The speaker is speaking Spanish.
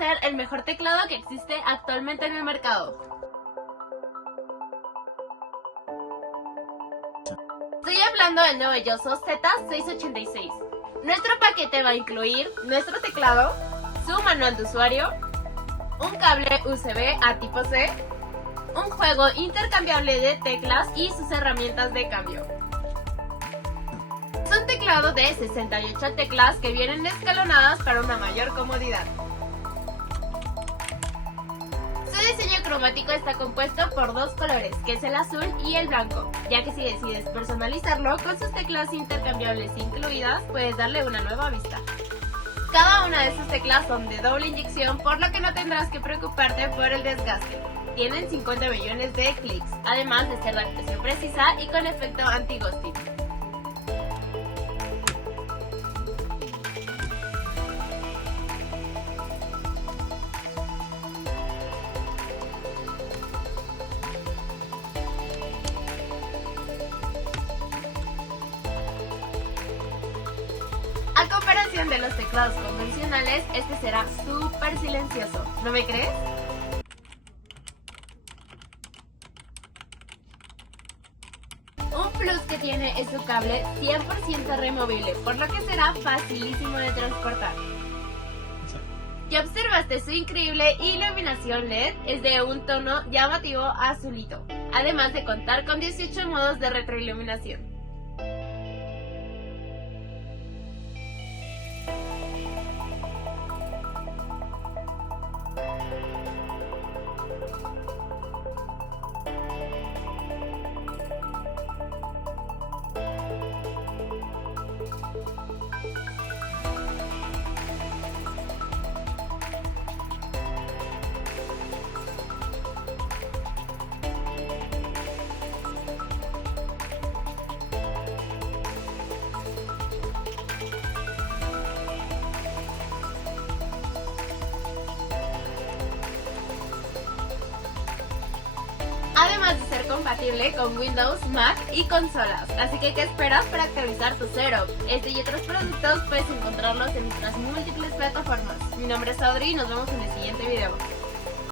conocer el mejor teclado que existe actualmente en el mercado. Estoy hablando del nuevo Yoso Z686. Nuestro paquete va a incluir nuestro teclado, su manual de usuario, un cable USB a tipo C, un juego intercambiable de teclas y sus herramientas de cambio. Es un teclado de 68 teclas que vienen escalonadas para una mayor comodidad. Su diseño cromático está compuesto por dos colores, que es el azul y el blanco, ya que si decides personalizarlo con sus teclas intercambiables incluidas, puedes darle una nueva vista. Cada una de sus teclas son de doble inyección, por lo que no tendrás que preocuparte por el desgaste. Tienen 50 millones de clics, además de ser de presión precisa y con efecto anti-ghosting. A comparación de los teclados convencionales, este será súper silencioso, ¿no me crees? Un plus que tiene es su cable 100% removible, por lo que será facilísimo de transportar. ¿Ya observaste su increíble iluminación LED? Es de un tono llamativo azulito, además de contar con 18 modos de retroiluminación. Además de ser compatible con Windows, Mac y consolas. Así que, ¿qué esperas para actualizar tu setup? Este y otros productos puedes encontrarlos en nuestras múltiples plataformas. Mi nombre es Audrey y nos vemos en el siguiente video.